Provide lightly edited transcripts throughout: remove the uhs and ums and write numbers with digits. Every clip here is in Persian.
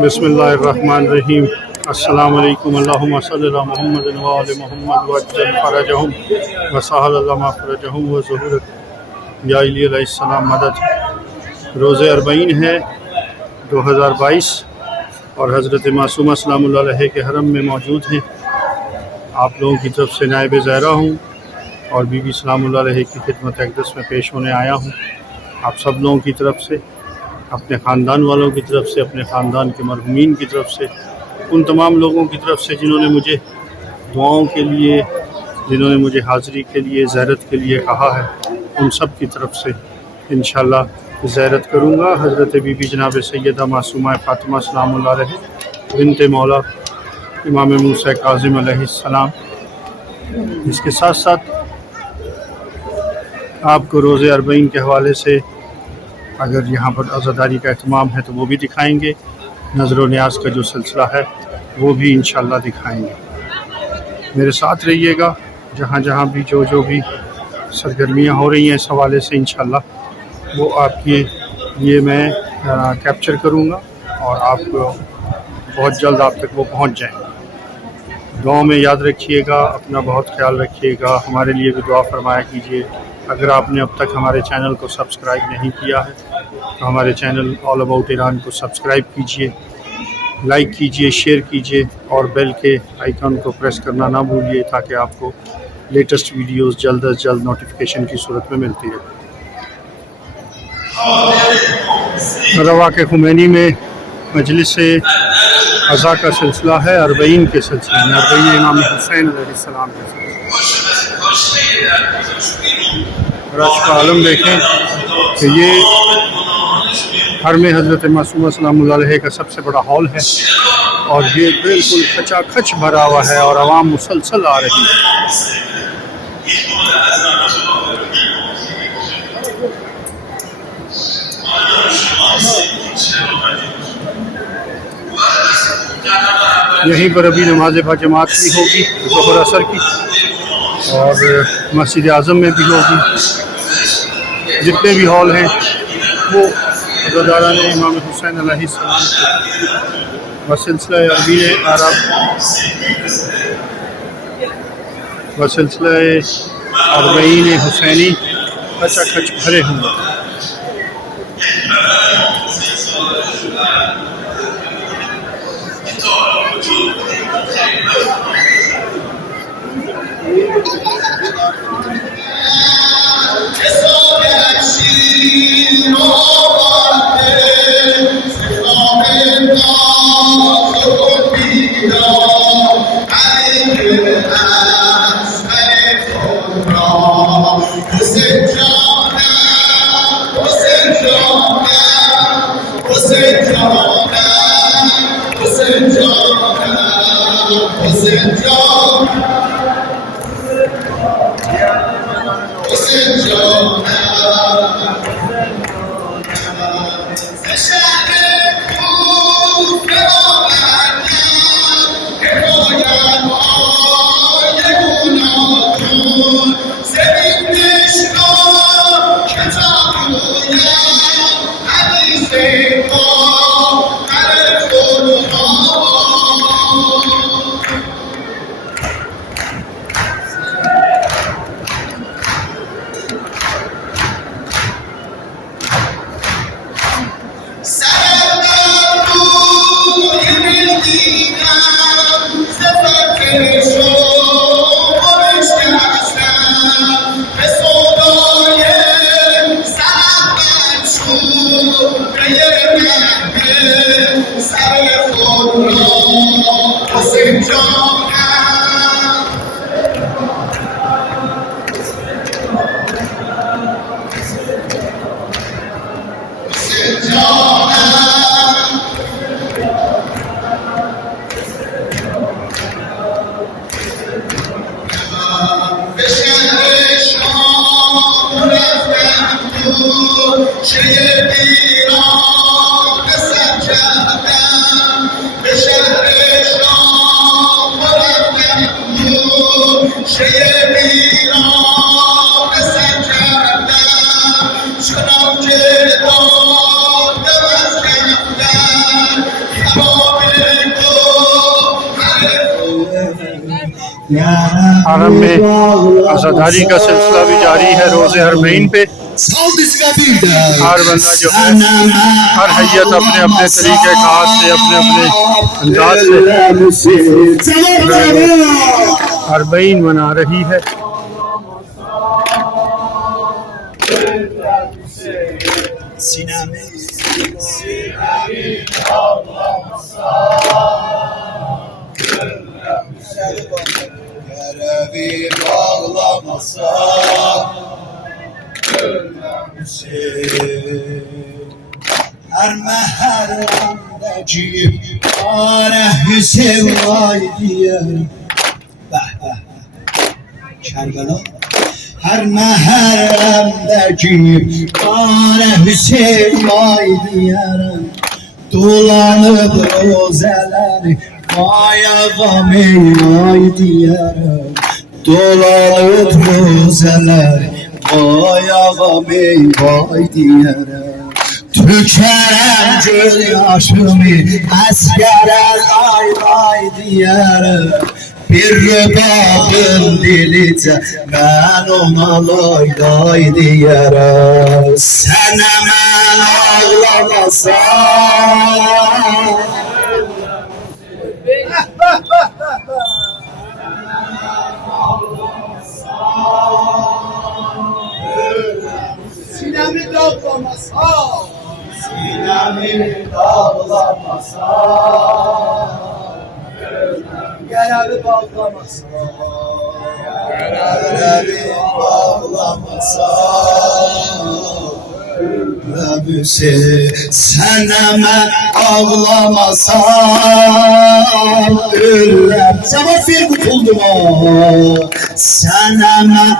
بسم اللہ الرحمن الرحیم۔ السلام علیکم۔ اللہم صلی اللہ محمد و آل محمد وعجل فرجہم وسہل اللہ مفرجہم وظہورت یا علی علیہ السلام مدد۔ روز اربعین ہے 2022 اور حضرت معصومہ سلام اللہ علیہ کے حرم میں موجود ہیں۔ آپ لوگوں کی طرف سے نائب زہرا ہوں اور بی بی سلام اللہ علیہ کی خدمت اقدس میں پیش ہونے آیا ہوں۔ آپ سب لوگوں کی طرف سے، اپنے خاندان والوں کی طرف سے، اپنے خاندان کے مرحومین کی طرف سے، ان تمام لوگوں کی طرف سے جنہوں نے مجھے دعاؤں کے لیے، جنہوں نے مجھے حاضری کے لیے، زیارت کے لیے کہا ہے، ان سب کی طرف سے انشاءاللہ زیارت کروں گا۔ حضرت بی بی جناب سیدہ معصومہ فاطمہ سلام اللہ علیہ بنت مولا امام موسیٰ کاظم علیہ السلام۔ اس کے ساتھ ساتھ آپ کو روز اربعین کے حوالے سے اگر یہاں پر عزاداری کا اہتمام ہے تو وہ بھی دکھائیں گے، نظر و نیاز کا جو سلسلہ ہے وہ بھی انشاءاللہ دکھائیں گے۔ میرے ساتھ رہیے گا، جہاں جہاں بھی جو بھی سرگرمیاں ہو رہی ہیں اس حوالے سے انشاءاللہ وہ آپ کے لیے میں کیپچر کروں گا اور آپ کو بہت جلد آپ تک وہ پہنچ جائیں۔ دعاؤں میں یاد رکھیے گا، اپنا بہت خیال رکھیے گا، ہمارے لیے بھی دعا فرمایا کیجیے۔ اگر آپ نے اب تک ہمارے چینل کو سبسکرائب نہیں کیا ہے تو ہمارے چینل آل اباؤٹ ایران کو سبسکرائب کیجیے، لائک کیجیے، شیئر کیجیے اور بیل کے آئیکن کو پریس کرنا نہ بھولیے تاکہ آپ کو لیٹسٹ ویڈیوز جلد از جلد نوٹیفیکیشن کی صورت میں ملتی رہے۔ رواق خمینی میں مجلس عزا کا سلسلہ ہے، اربعین کے سلسلے میں، اربعین امام حسین علیہ السلام کے سلسلے۔ رش کا عالم دیکھیں کہ یہ حرم حضرت معصومہ سلام اللہ علیہ کا سب سے بڑا ہال ہے اور یہ بالکل کھچا کھچ بھرا ہوا ہے اور عوام مسلسل آ رہی ہے۔ یہیں پر ابھی نماز باجماعت بھی ہوگی ظہر عصر کی اور مسجد اعظم میں بھی ہوگی۔ جتنے بھی ہال ہیں وہ عزاداران امام حسین علیہ السلام کے وسلسلہ اربعین عرب وسلسلہ اربعین حسینی کھچا کھچ بھرے ہوں گے۔ Come on. حرم में आज़ादारी का सिलसिला भी जारी है। रोज़े हरमैन पे हर बंदा जो है, हर हैयत अपने अपने तरीके कार से, अपने अपने अंदाज से हरमैन मना रही है। Görevi bağlamasa her meherremdeki areh sevay diye Kerbela her meherremdeki areh sevay diye dolanıp rozeleri ayağa meylay diyerek dolanıp rozeler ayağa meylay diyerek tükerem göz yaşımı askere lay lay diyerek bir rübabın dilice ben ona lay lay diyerek sen hemen ağlamasan Sinemi dağlamasa Sinemi dağlamasa Görevi bağlamasa Görevi bağlamasa Rabüse sen hemen ağlamasan Ölüm Cevap ver kutulduma Sen hemen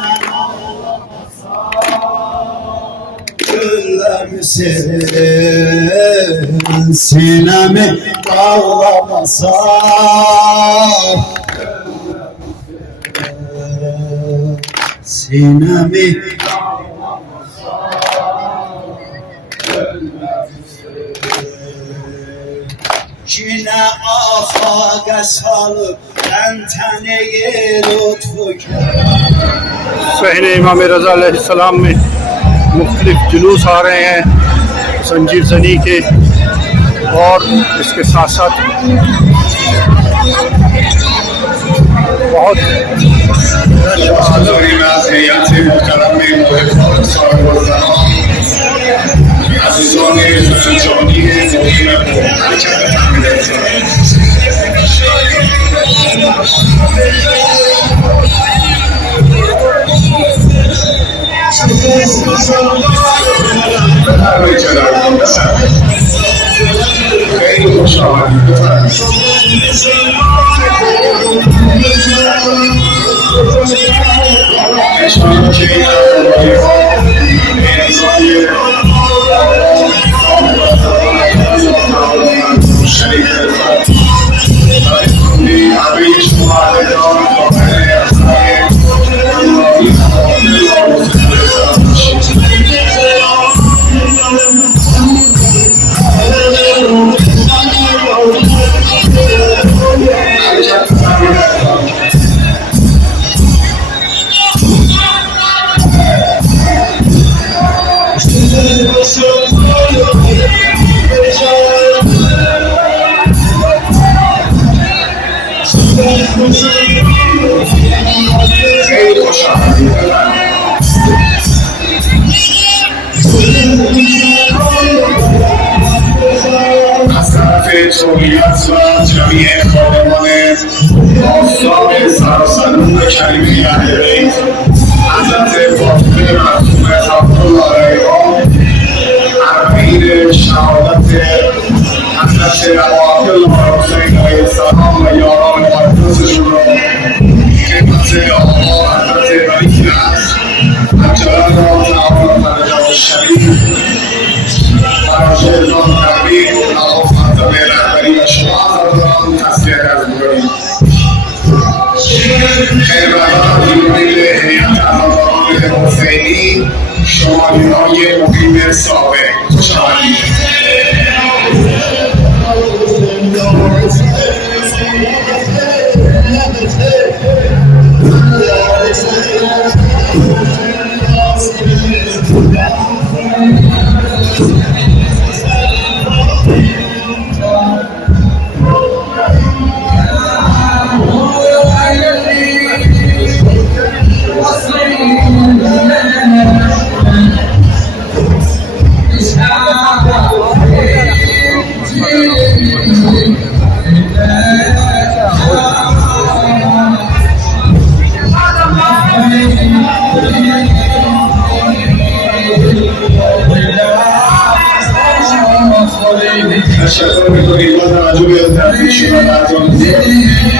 Ölüm sen Sinemi bağlamasan Sinemi Cine afaka salıp tenteneye lütfu सहन इमाम रज़ा अलैहिस्सलाम में मुख्तलिफ जुलूस आ रहे हैं संजीव जनी के, और इसके साथ साथ बहुत جمعیت و جمعی خادمان آفتاب سراسرون کریمه اهل بیت حضرت فاطمه معصومه عبدالله علیها اربعین شهادت حضرت ابا عبدالله حسین علیه السلام و یاران مقدسشون را خدمت آقا حضرت ولی نصر عجل الله تعالی فرجه الشریف براجه الله تبریک به رهبری و شما حضرتان تسلیت عرض می‌کنیم. خیربران دیوانه هیئت عزاداران حسینی شمالی‌های مقیم سابق خوش آمدید. تشکر می‌کنیم از توجه به تحقیقشون و مردم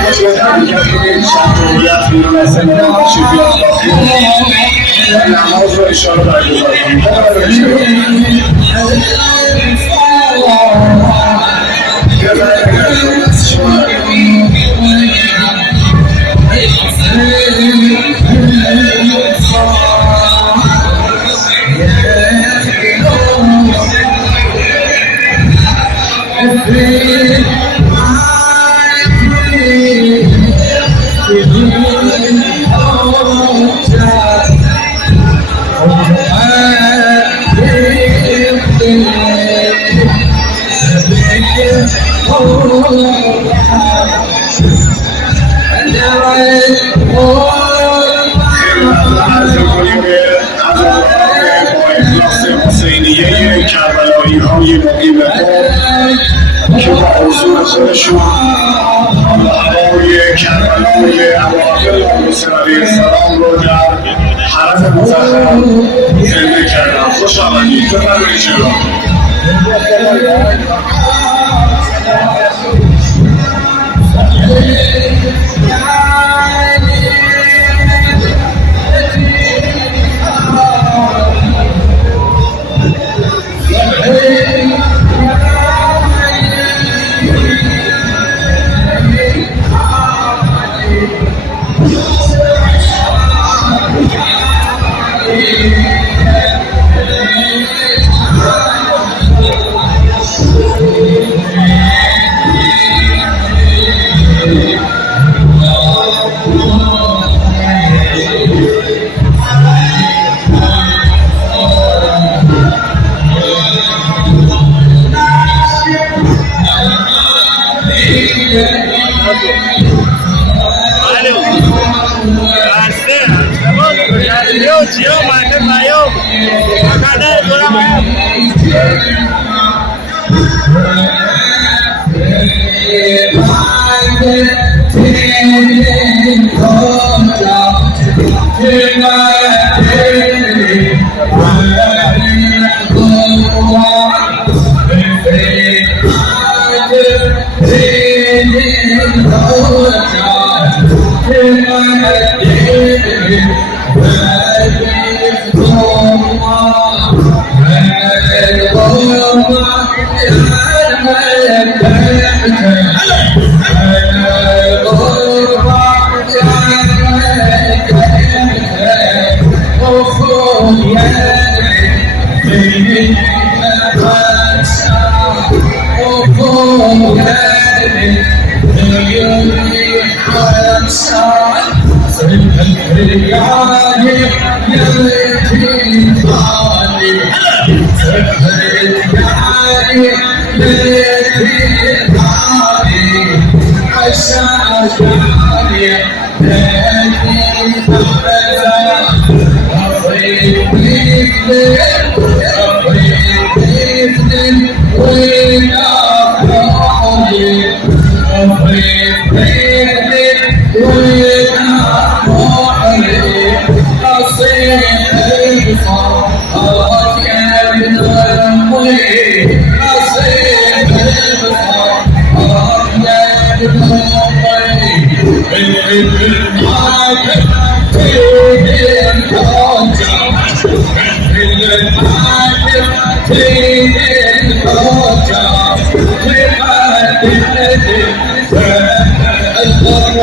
باشه تحقیقات کنید شخصیت بیرون از سنده نماز رو اشاره برگزار کنید کربلایی های مقیم که با حضور خودشون هوای کربلای ابوعبدالله حسین علیه السلام رو در حرم مطهر زنده کردن. خوش آمدید. بفرمایید جلو.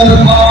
Allah